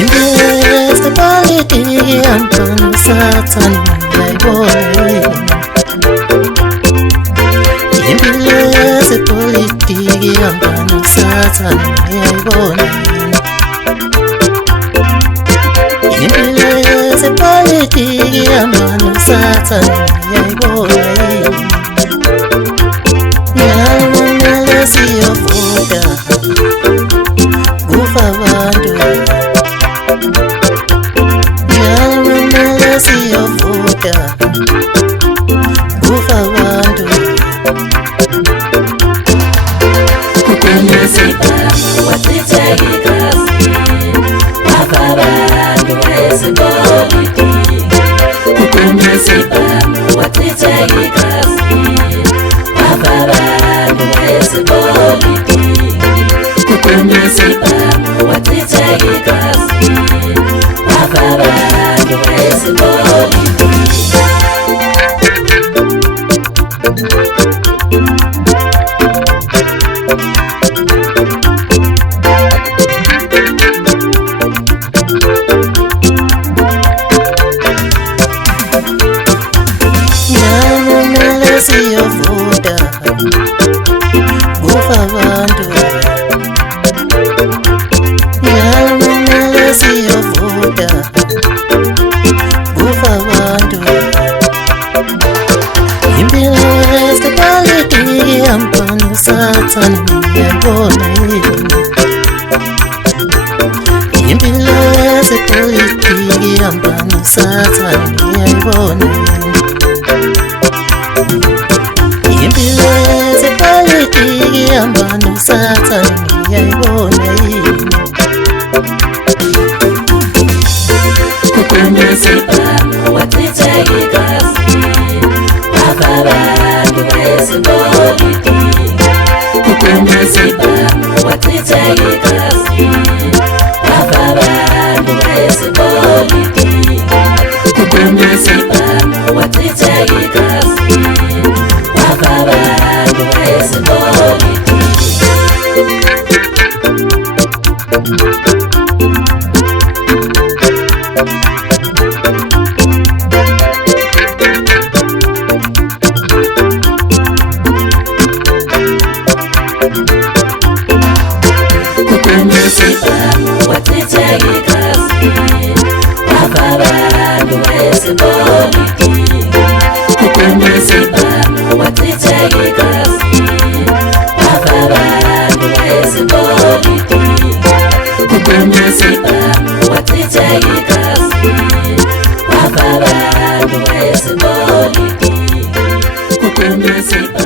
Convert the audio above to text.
Imbeste politiki Antoni Satsani ngiyayibona. Imbeste politiki Antoni Satsani ngiyayibona. Imbeste politiki Antoni Satsani ngiyayibona. Ngiyabona siyovuka kufa abantu. Ngiyabona siyovuka kufa abantu. Kukunyuziba wachitha igazi wafa abantu bezipolitiki. Kukunyuziba wachitha igazi wafa abantu bezipolitiki. Kukunyuziba wachitha igazi wafa abantu bezipolitiki. Ngiyabona siyovuka kufa abantu. Ngiyabona siyovuka kufa abantu. Imbeste politiki Antoni Satsani ngiyayibona. Imbeste politiki Antoni Satsani ngiyayibona. Imbeste politiki Antoni Satsani ngiyayibona. Kukunyuziba wachitha igazi wafa abantu bezipolitiki. Kukunyuziba wachitha igazi wafa abantu bezipolitiki. Kukunyuziba wachitha igazi wafa abantu bezipolitiki. Kukunyuziba wachitha igazi wafa abantu bezipolitiki. Kukunyuziba wachitha igazi wafa abantu bezipolitiki. Kukunyuziba wachitha igazi wafa abantu bezipolitiki. Kukunyuziba